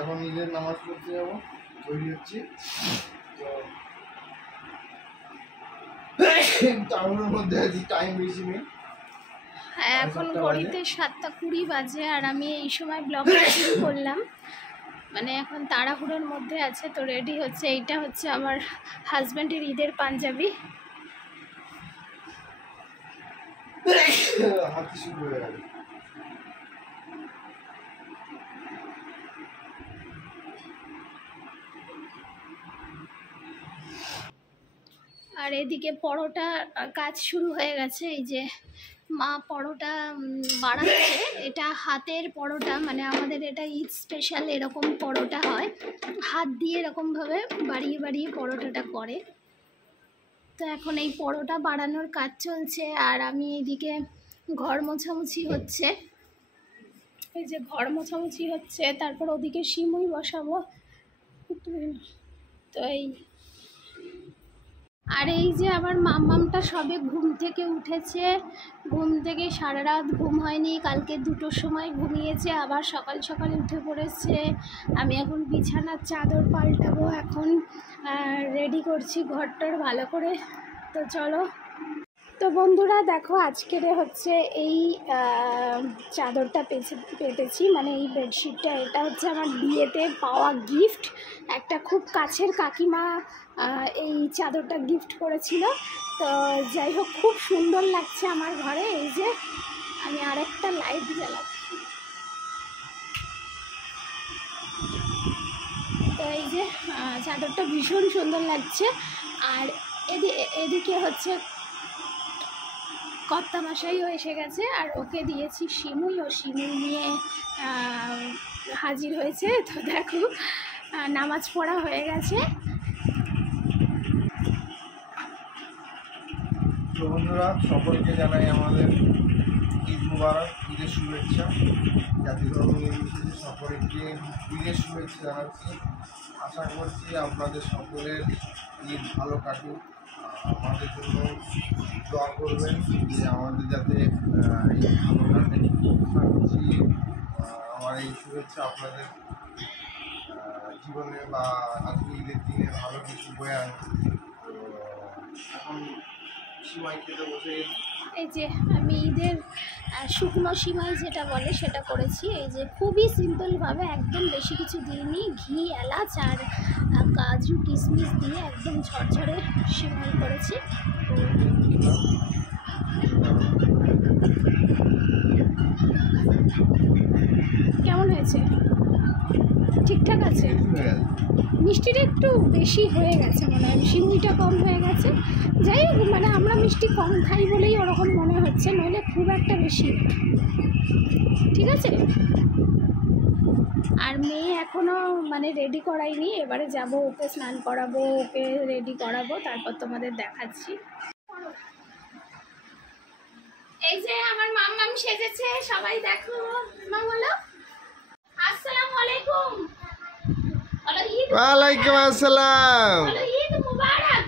এখন ঈদের নামাজ পড়তে যাবো, তৈরি হচ্ছি। তো টাউনের মধ্যে আছি, টাইম বেশি নেই। হ্যাঁ, এখন ঘড়িতে 7:20 বাজে আর আমি এই সময় ব্লগটা শুরু করলাম। মানে এখন তাড়াহুড়োর মধ্যে আছে, তো রেডি হচ্ছে। এইটা হচ্ছে আমার হাজব্যান্ডের ঈদের পাঞ্জাবি। হাতি শুরু হয়ে গেল। আর এদিকে পরোটা কাজ শুরু হয়ে গেছে। এই যে মা পরোটা বানাচ্ছে, এটা হাতের পরোটা, মানে আমাদের এটা ঈদ স্পেশাল এরকম পরোটা হয়, হাত দিয়ে এরকমভাবে বাড়িয়ে বাড়িয়ে পরোটাটা করে। তো এখন এই পরোটা বাড়ানোর কাজ চলছে আর আমি এইদিকে ঘর মোছামুছি হচ্ছে। এই যে ঘর মোছামুছি হচ্ছে, তারপর ওদিকে সিমুই বসাবো। তো এই যে আমার মাম্মামটা সবে ঘুম থেকে উঠেছে। ঘুম থেকে সারা রাত ঘুম হয়নি, কালকে 2টোর সময় ঘুমিয়েছে, আবার সকাল সকাল উঠে পড়েছে। আমি এখন বিছানার চাদর পাল্টাবো, এখন রেডি করছি ঘরটার ভালো করে। তো চলো। তো বন্ধুরা দেখো, আজকের হচ্ছে এই চাদরটা পেতেছি, মানে এই বেডশিটটা। এটা হচ্ছে আমার বিয়েতে পাওয়া গিফট। একটা খুব কাছের কাকিমা এই চাদরটা গিফট করেছিল। তো যাই হোক, খুব সুন্দর লাগছে আমার ঘরে। এই যে আমি আরেকটা লাইট জ্বালাচ্ছি। তো এই যে চাদরটা ভীষণ সুন্দর লাগছে। আর এদিকে হচ্ছে কর্তা মশাইও এসে গেছে আর ওকে দিয়েছি সিমুই, ও সিমুই নিয়ে হাজির হয়েছে। তো দেখো, নামাজ পড়া হয়ে গেছে। তো বন্ধুরা, সকলকে জানাই আমাদের ঈদ মুবারক, ঈদের শুভেচ্ছা। জাতি ধর্ম নির্বিশেষে সকলকে ঈদের শুভেচ্ছা জানাচ্ছি। আশা করছি আপনাদের সকলের ঈদ ভালো কাটুক। আমাদের জন্য দোয়া করবেন যে আমাদের যাতে ঈদ ভালো কাটে। আশা করছি আমার এই শুভেচ্ছা আপনাদের জীবনে বা আজকে ঈদের দিনে ভালো কিছু বয়ে আনবে। তো এখন সিমাই খেতে বসে গেছি। এই যে আমি ঈদের শুকনো সিমাই যেটা বলে সেটা করেছি। এই যে খুবই সিম্পলভাবে, একদম বেশি কিছু দিইনি, ঘি, এলাচ আর কাজু কিশমিশ দিয়ে একদম ঝরঝরে সিমাই করেছি। কেমন হয়েছে? ঠিকঠাক আছে? মিষ্টিটা একটু বেশি হয়ে গেছে মনে হয়, সিমুইটা কম হয়ে গেছে। যাই হোক, মানে আমরা মিষ্টি কম খাই বলেই ওরকম মনে হচ্ছে, নইলে খুব একটা বেশি। ঠিক আছে। আর মেয়ে এখনও মানে রেডি করাইনি, এবারে যাব, ওকে স্নান করাবো, ওকে রেডি করাবো, তারপর তোমাদের দেখাচ্ছি। এই যে আমার মাম্মাম সেজেছে, সবাই দেখো। মা বলো আসসালামু আলাইকুম। ওয়ালাইকুম আসসালাম। ঈদ মুবারক।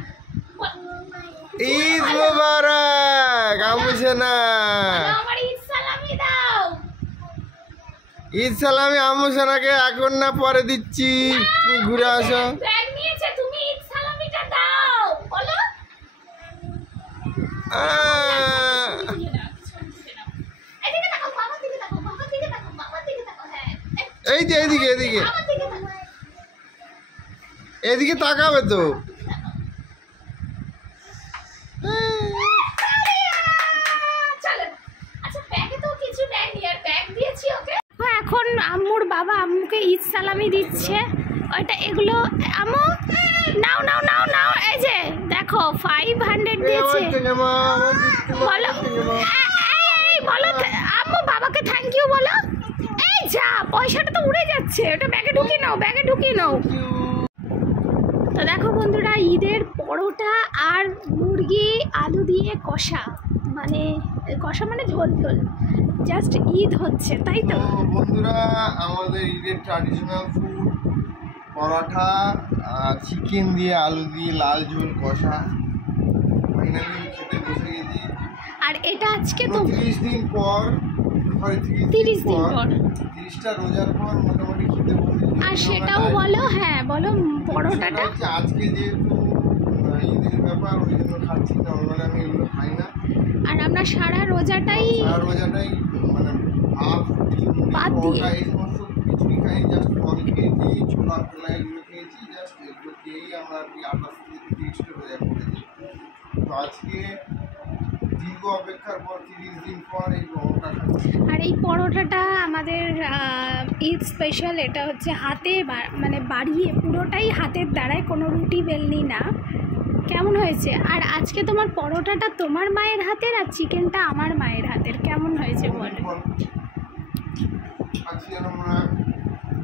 ঈদ মুবারক। আমুসেনা, আমার ঈদ সালামি দাও। ঈদ সালামি আমুসেনাকে এখন না পরে দিচ্ছি, তুমি ঘুরে আসো। ব্যাগ নিয়েছে, তুমি ঈদ সালামিটা দাও। বলো এদিকে তাকাও, বাবার দিকে তাকাও, বাবার দিকে তাকাও, বাবার দিকে তাকাও। হ্যাঁ, এই যে এদিকে এদিকে বাবার দিকে তাকাও। এদিকে তাকাবে তো। এখন আম্মুর বাবা আম্মুকে ঈদ সালামি দিচ্ছে। ওইটা এগুলো আম্মু নাও নাও নাও নাও। এই যে দেখো 500 দিয়েছে। বলো বলো আম্মু বাবাকে থ্যাংক ইউ বলো। এই যা, পয়সাটা তো উড়ে যাচ্ছে, ওটা ব্যাগে ঢুকিয়ে নাও, ব্যাগে ঢুকিয়ে নাও। তো দেখো বন্ধুরা, ঈদের পরোটা আর মুরগি আলু দিয়ে কষা, মানে কষা মানে ঝোল ঝোল, জাস্ট ঈদ হচ্ছে, তাই তো বন্ধুরা। আমাদের ঈদের ট্র্যাডিশনাল ফুড পরোটা, চিকেন দিয়ে আলু দিয়ে লাল ঝোল কষা, ফাইনালি খেতে বসে গেছি। আর এটা আজকে তো 30 দিন পর, 30 দিন পর, 30টা রোজার পর মোটামুটি খেতে বসে। আর সেটাও বলো, হ্যাঁ বলো পরোটাটা। আজকে যেহেতু ঈদের ব্যাপার ওই জন্য খাচ্ছি, নর্মালি আমি এগুলো খাই না। আর আমরা সারা রোজাটাই মানে ভাত বাদ দিয়ে এই সমস্ত কিছুই খাই, জাস্ট ফল খেয়েছি, ছোলা ফোলা এগুলো খেয়েছি, জাস্ট এগুলো খেয়েই আমরা আর কি 28 থেকে 30টা রোজা করেছি। তো আজকে দীর্ঘ অপেক্ষার পর 30 দিন পর এই পরোটা খাচ্ছি। আর এই পরোটাটা আমাদের ঈদ স্পেশাল। এটা হচ্ছে হাতে মানে বাড়িয়ে পুরোটাই হাতের দ্বারায়, কোনো রুটি বেলনি না। কেমন হয়েছে? আর আজকে তোমার পরোটাটা তোমার মায়ের হাতের আর চিকেনটা আমার মায়ের হাতের, কেমন হয়েছে বলো? আজকে আমরা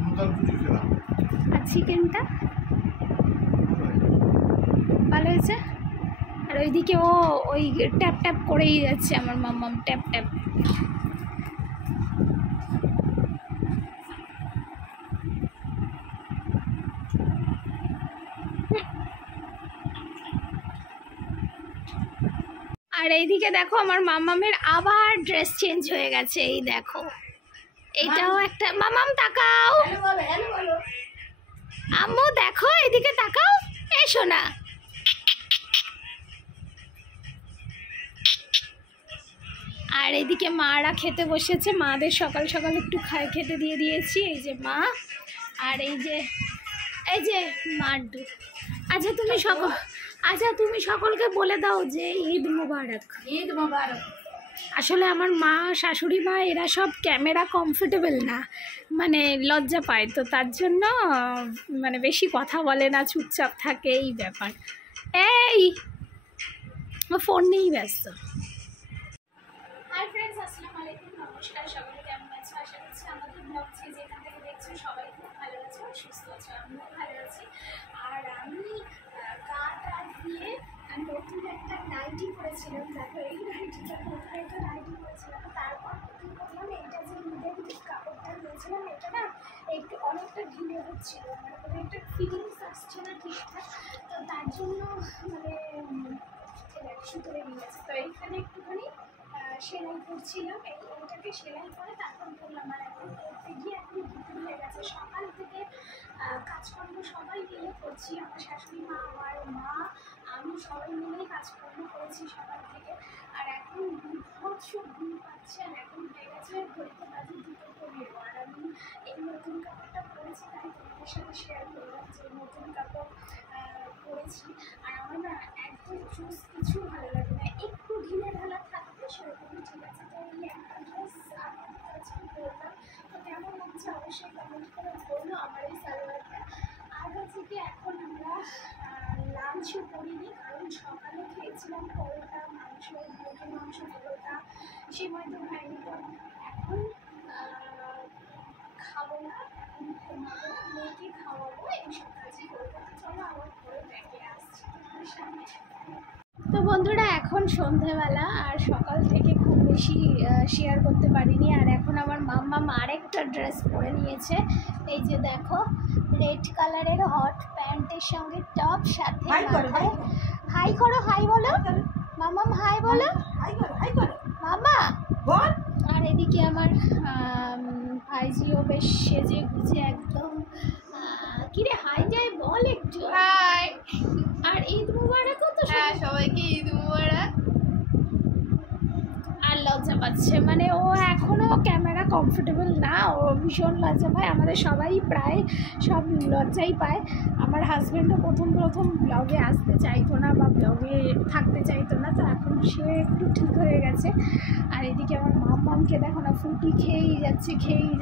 নতুন কিছু খেলাম। আর চিকেনটা ভালো হয়েছে। আর ওইদিকে ও ওই ট্যাপ ট্যাপ করেই যাচ্ছে আমার মাম্মাম, ট্যাপ ট্যাপ। আর এইদিকে দেখো আমার মাম্মামের আবার ড্রেস চেঞ্জ হয়ে গেছে। এই দেখো, এটাও একটা। মাম্মাম তাকাও, আম্মু দেখো এদিকে তাকাও, এসো না। আর এদিকে মারা খেতে বসেছে, মাদের সকাল সকাল একটু খেতে দিয়ে দিয়েছি। এই যে মা, আর এই যে মাড্ডু। আচ্ছা তুমি সকলকে বলে দাও যে ঈদ মোবারক। ঈদ মোবারক। আসলে আমার মা, শাশুড়ি মা এরা সব ক্যামেরা কমফোর্টেবল না, মানে লজ্জা পায়, তো তার জন্য মানে বেশি কথা বলে না, চুপচাপ থাকে, এই ব্যাপার। এই ফোন নিয়েই ব্যস্ত। হাই ফ্রেন্ডস, আসসালামু আলাইকুম, নমস্কার। সকলে কেমন আছো? আশা করছি আমাদের ব্লগ যেখান থেকে দেখছো সবাই খুব ভালো আছো, সুস্থ আছো, আমিও ভালো আছি। আর আমি গা দিয়ে নতুন একটা নাইটি পরেছিলাম। দেখো এই নাইটিটা, নতুন একটা নাইটি পরেছিলাম। তারপর কী করলাম, এটা যে ঈদের কাপড়টা নিয়েছিলাম, এটা না একটু অনেকটা ঢিলে হচ্ছিল, মানে কোনো একটা ফিটিংস আসছে না ঠিকঠাক। তো তার জন্য মানে সুতরে নিয়ে গেছে। তো এইখানে একটুখানি সেলাই করছিলাম, এইটাকে সেলাই করে তারপর বললাম। আর এখন করতে গিয়ে এখন দুপুর হয়ে গেছে। সকাল থেকে কাজকর্ম সবাই মিলে করছি, আমার শাশুড়ি মা, আমার মা, আমি সবাই মিলেই কাজকর্ম করেছি সকাল থেকে। আর এখন বিভৎস ঘুম পাচ্ছে, আর এখন হয়ে গেছে ঘড়িতে বাজে 2:15। আর আমি এই নতুন কাপড়টা পরেছি, তাই তোমাদের সাথে শেয়ার করলাম যে নতুন কাপড় পরেছি। আর আমার না একদম চুজ কিছু ভালো লাগে না, একটু ঢিলে ঢালা থাকবে সেরকমই ঠিক আছে। তো এই একটা ড্রেস আপনাদের কাছে বললাম, তো কেমন লাগছে অবশ্যই কমেন্ট করে বললো আমার এই সালোয়ারটা। আর হচ্ছে কি, এখন আমরা লাঞ্চও করিনি, কারণ সকালে খেয়েছিলাম পরোটা, মাংস, মুরগির মাংস, পরোটা, সেমাই তো খাইনি। তো এখন খাবো না, এখন ঘুমাবো, মেয়েকে খাওয়াবো, এইসব কাজই করবো। চলো আমার পরে দেখে আসছি তোমার সামনে। তো বন্ধুরা, এখন সন্ধেবেলা, আর সকাল থেকে খুব বেশি শেয়ার করতে পারিনি। আর এখন আমার মাম্মাম আরেকটা ড্রেস পরে নিয়েছে। এই যে দেখো, রেড কালারের হট প্যান্টের সঙ্গে টপ, সাথে হাই করো, হাই বলো মাম্মাম, হাই বলো, মামা বল। আর এদিকে আমার ভাইজিও বেশ সেজে গুজে একদম, কিরে হাই যাই বল একটু। হাই। আর ঈদ মুবারক তো সবাইকে, ঈদ মুবারক। আর লজ্জা পাচ্ছে, মানে ও এখনও ক্যামেরা কমফোর্টেবল না, ও ভীষণ লজ্জা পায়। আমাদের সবাই প্রায় সব লজ্জাই পায়। আমার হাজব্যান্ডও প্রথম ব্লগে আসতে চাইতো না বা ব্লগে থাকতে চাইতো না, তো এখন সে একটু ঠিক হয়ে গেছে। আর এদিকে আমার মামকে দেখো না, ফুটি খেয়েই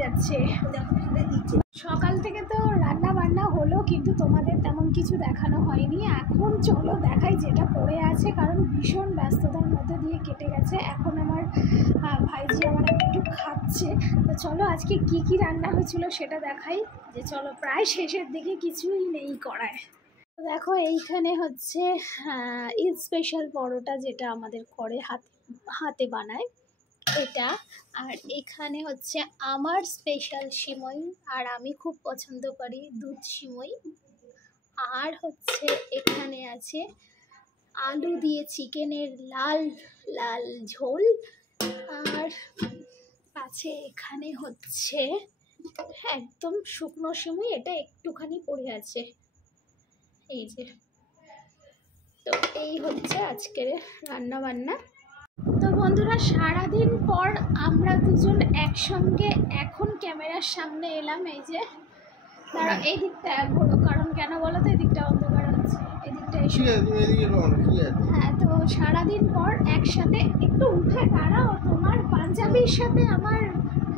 যাচ্ছে। সকাল থেকে তো রান্না বান্না হলো, কিন্তু তোমাদের তেমন কিছু দেখানো হয়নি। এখন চলো দেখাই যেটা পড়ে আছে, কারণ ভীষণ ব্যস্ততার মধ্যে দিয়ে কেটে গেছে। এখন আমার ভাইজি আমার একটু খাচ্ছে। তো চলো আজকে কি রান্না হয়েছিল সেটা দেখাই। যে চলো, প্রায় শেষের দিকে, কিছুই নেই করায়। দেখো এইখানে হচ্ছে ঈদ স্পেশাল পরোটা, যেটা আমাদের করে হাতে বানায় এটা। আর এখানে হচ্ছে আমার স্পেশাল সিমই, আর আমি খুব পছন্দ করি দুধ সিমই। আর হচ্ছে এখানে আছে আলু দিয়ে চিকেনের লাল ঝোল। আর আছে এখানে হচ্ছে হ্যাঁ, একদম শুকনো সিমই, এটা একটুখানি পড়ে আছে, এই যে। তো এই হচ্ছে আজকের রান্না বান্না। তো বন্ধুরা, সারাদিন পর আমরা দুজন একসঙ্গে এখন ক্যামেরার সামনে এলাম। এই যে তারা এই দিকটা ঘোরো, কারণ কেন বলো তো, এদিকটা অন্ধকার আছে, এদিকটা এসে। হ্যাঁ, তো সারাদিন পর একসাথে, একটু উঠে দাঁড়াও, তোমার পাঞ্জাবির সাথে আমার,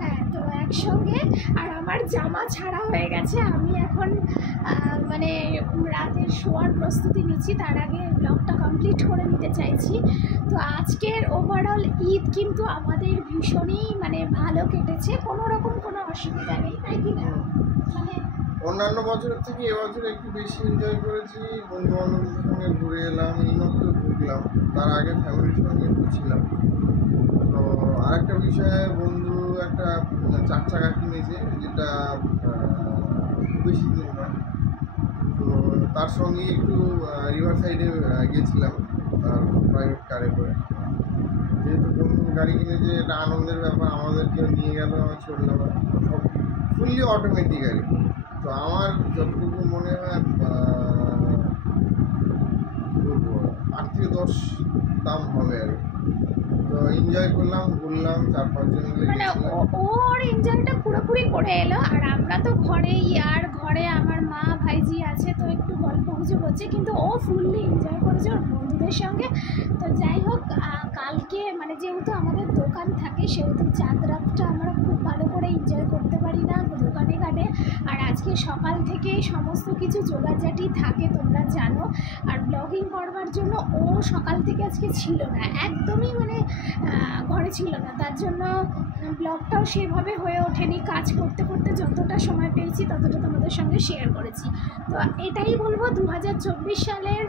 হ্যাঁ, তো একসঙ্গে। আর আমার জামা ছাড়া হয়ে গেছে, আমি এখন মানে রাতের শোয়ার প্রস্তুতি নিচ্ছি, তার আগে ব্লগটা কমপ্লিট করে নিতে চাইছি। তো আজকের ওভারঅল ঈদ কিন্তু আমাদের ভীষণই মানে ভালো কেটেছে, কোনো রকম কোনো অসুবিধা নেই, তাই কি না? মানে অন্যান্য বছরের থেকে এবছর একটু বেশি এনজয় করেছি, বন্ধু বান্ধবদের সঙ্গে ঘুরে এলাম, এইমাত্র ঢুকলাম, তার আগে ফ্যামিলির সঙ্গে একটু ছিলাম। তো আরেকটা বিষয়ে, বন্ধু একটা 4 চাকা কিনেছে, যেটা বেশি দিন নয়। তো তার সঙ্গে একটু রিভার সাইডে গেছিলাম তার প্রাইভেট কারে করে। যেহেতু বন্ধু গাড়ি কিনেছে, এটা আনন্দের ব্যাপার, আমাদেরকেও নিয়ে গেল, চললাম। সব ফুললি অটোমেটিক গাড়ি। তো আমার যতটুকু মনে হয় 8 থেকে 10 দাম হবে আর কি। তো এনজয় করলাম, ঘুরলাম, 4-5 জন মিলে মানে গেছিলাম। ওর এনজয়টা পুরোপুরি করে এলো, আর আমরা তো ঘরেই, আর ঘরে আমার মা ভাইজি আছে, তো একটু গল্প গুজব হচ্ছে, কিন্তু ও ফুললি এনজয় করেছে ওর বন্ধুদের সঙ্গে। তো যাই হোক, কালকে মানে যেহেতু আমাদের দোকান থাকে, সেহেতু চাঁদ রাতটা আমরা খুব ভালো করে এনজয় করতে পারি না দোকানে ঘাটে। আর আজকে সকাল থেকে সমস্ত কিছু জোগাড়জাটি থাকে, তোমরা জানো। আর ব্লগিং করবার জন্য ও সকাল থেকে আজকে ছিল না, একদমই মানে ঘরে ছিল না, তার জন্য ব্লগটাও সেভাবে হয়ে ওঠেনি। কাজ করতে করতে যতটা সময় পেয়েছি ততটা তোমাদের সঙ্গে শেয়ার করেছি। তো এটাই বলবো, 2024 সালের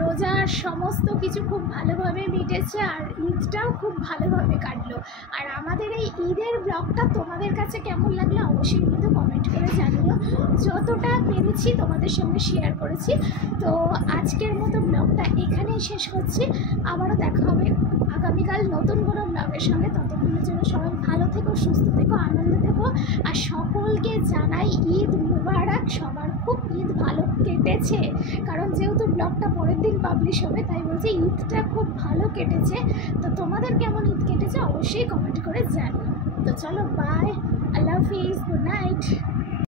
রোজার সমস্ত কিছু খুব ভালোভাবে মিটেছে, আর ঈদটাও খুব ভালোভাবে কাটলো। আর আমাদের এই ঈদের ব্লগটা তোমাদের কাছে কেমন লাগলো অবশ্যই কিন্তু কমেন্ট করে জানিও। যতটা পেরেছি তোমাদের সঙ্গে শেয়ার করেছি। তো আজকের মতো ব্লগটা এখানেই শেষ করছি, আবারও দেখা হবে আগামীকাল নতুন কোনো ব্লগের সঙ্গে। ততক্ষণের জন্য সবাই ভালো থেকো, সুস্থ থেকো, আনন্দ থেকো। আর সকলকে জানাই ঈদ মুবারক। সবার খুব ঈদ ভালো কেটেছে, কারণ যেহেতু ব্লগটা পরের দিন পাবলিশ হবে, তাই বলছি ঈদটা খুব ভালো কেটেছে। তো তোমাদের কেমন ঈদ কেটেছে অবশ্যই কমেন্ট করে জানিও। তো চলো, বাই, আল্লাহ হাফিজ, গুড নাইট।